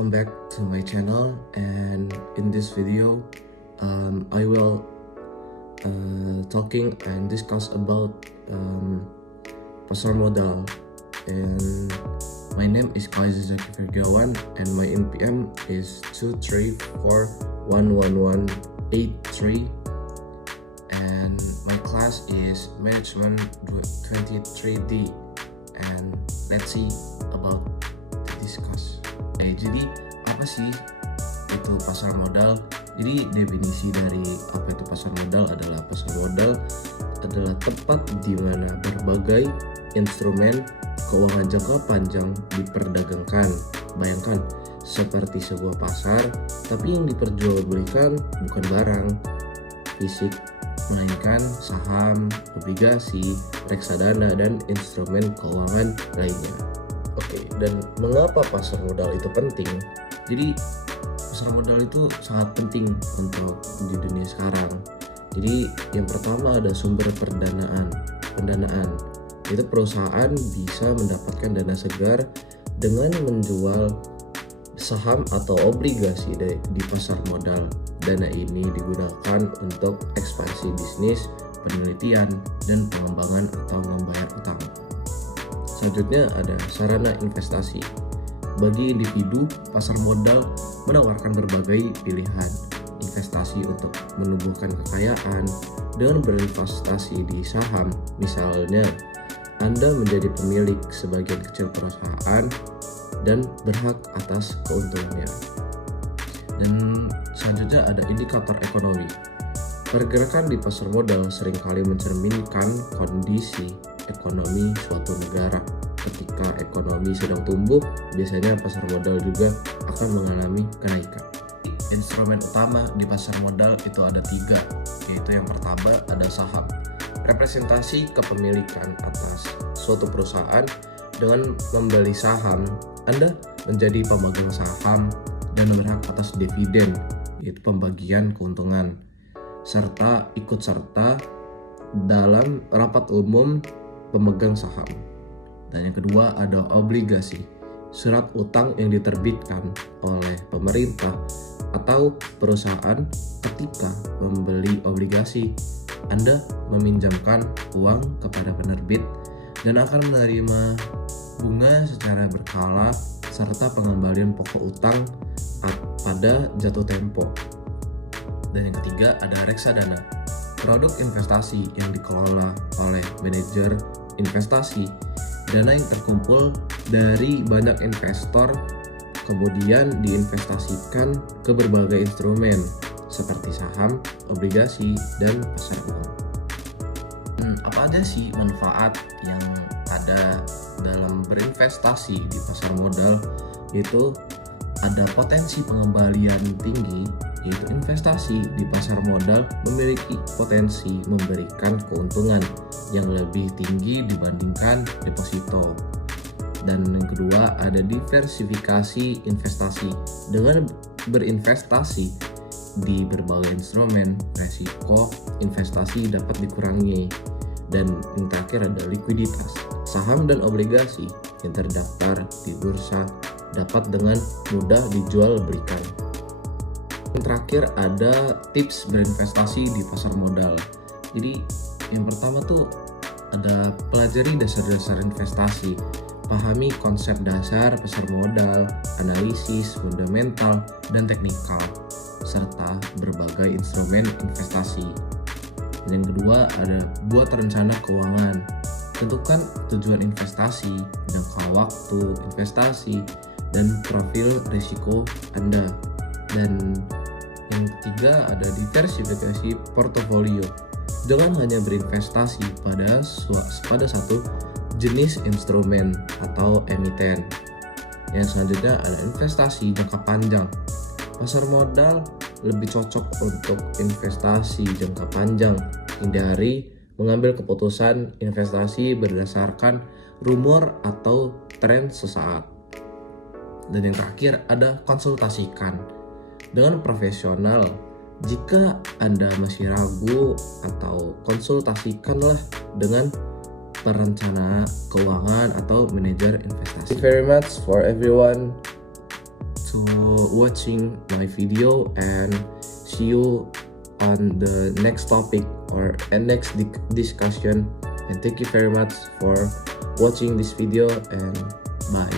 welcome back to my channel, and in this video I will talking and discuss about pasar modal. And my name is Kaiser Zaki Firgawan, and my NPM is 234111183, and my class is Management 23D. And let's see about the discuss. Jadi apa sih itu pasar modal? Jadi definisi dari apa itu pasar modal adalah tempat di mana berbagai instrumen keuangan jangka panjang diperdagangkan. Bayangkan seperti sebuah pasar, tapi yang diperjualbelikan bukan barang fisik, melainkan saham, obligasi, reksadana, dan instrumen keuangan lainnya. Oke, dan mengapa pasar modal itu penting? Jadi pasar modal itu sangat penting untuk di dunia sekarang. Jadi yang pertama ada sumber pendanaan. Itu perusahaan bisa mendapatkan dana segar dengan menjual saham atau obligasi di pasar modal. Dana ini digunakan untuk ekspansi bisnis, penelitian, dan pengembangan atau membayar utang. Selanjutnya ada sarana investasi. Bagi individu, pasar modal menawarkan berbagai pilihan investasi untuk menumbuhkan kekayaan dengan berinvestasi di saham. Misalnya, Anda menjadi pemilik sebagian kecil perusahaan dan berhak atas keuntungannya. Dan selanjutnya ada indikator ekonomi. Pergerakan di pasar modal seringkali mencerminkan kondisi ekonomi suatu negara. Ketika ekonomi sedang tumbuh, biasanya pasar modal juga akan mengalami kenaikan. Instrumen utama di pasar modal itu ada 3, yaitu yang pertama ada saham. Representasi kepemilikan atas suatu perusahaan. Dengan membeli saham, Anda menjadi pemegang saham dan berhak atas dividen, yaitu pembagian keuntungan, serta ikut serta dalam rapat umum pemegang saham. Dan yang kedua ada obligasi, surat utang yang diterbitkan oleh pemerintah atau perusahaan. Ketika membeli obligasi, Anda meminjamkan uang kepada penerbit dan akan menerima bunga secara berkala serta pengembalian pokok utang pada jatuh tempo. Dan yang ketiga ada reksadana, produk investasi yang dikelola oleh manajer investasi. Dana yang terkumpul dari banyak investor kemudian diinvestasikan ke berbagai instrumen seperti saham, obligasi, dan pasar uang. Apa aja sih manfaat yang ada dalam berinvestasi di pasar modal? Itu ada potensi pengembalian tinggi, yaitu investasi di pasar modal memiliki potensi memberikan keuntungan yang lebih tinggi dibandingkan deposito. Dan yang kedua ada diversifikasi investasi. Dengan berinvestasi di berbagai instrumen, resiko investasi dapat dikurangi. Dan yang terakhir ada likuiditas. Saham dan obligasi yang terdaftar di bursa dapat dengan mudah dijual belikan. Yang terakhir ada tips berinvestasi di pasar modal. Jadi yang pertama tuh ada pelajari dasar-dasar investasi, pahami konsep dasar pasar modal, analisis fundamental dan teknikal, serta berbagai instrumen investasi. Dan yang kedua ada buat rencana keuangan. Tentukan tujuan investasi, jangka waktu investasi, dan profil risiko Anda. Dan yang ketiga ada diversifikasi portofolio. Jangan hanya berinvestasi pada satu jenis instrumen atau emiten. Yang selanjutnya ada investasi jangka panjang. Pasar modal lebih cocok untuk investasi jangka panjang. Hindari mengambil keputusan investasi berdasarkan rumor atau tren sesaat. Dan yang terakhir ada konsultasikan dengan profesional. Jika Anda masih ragu atau konsultasikanlah dengan perencana keuangan atau manajer investasi. Thank you very much for everyone So watching my video and see you on the next topic or next discussion, and thank you very much for watching this video, and bye.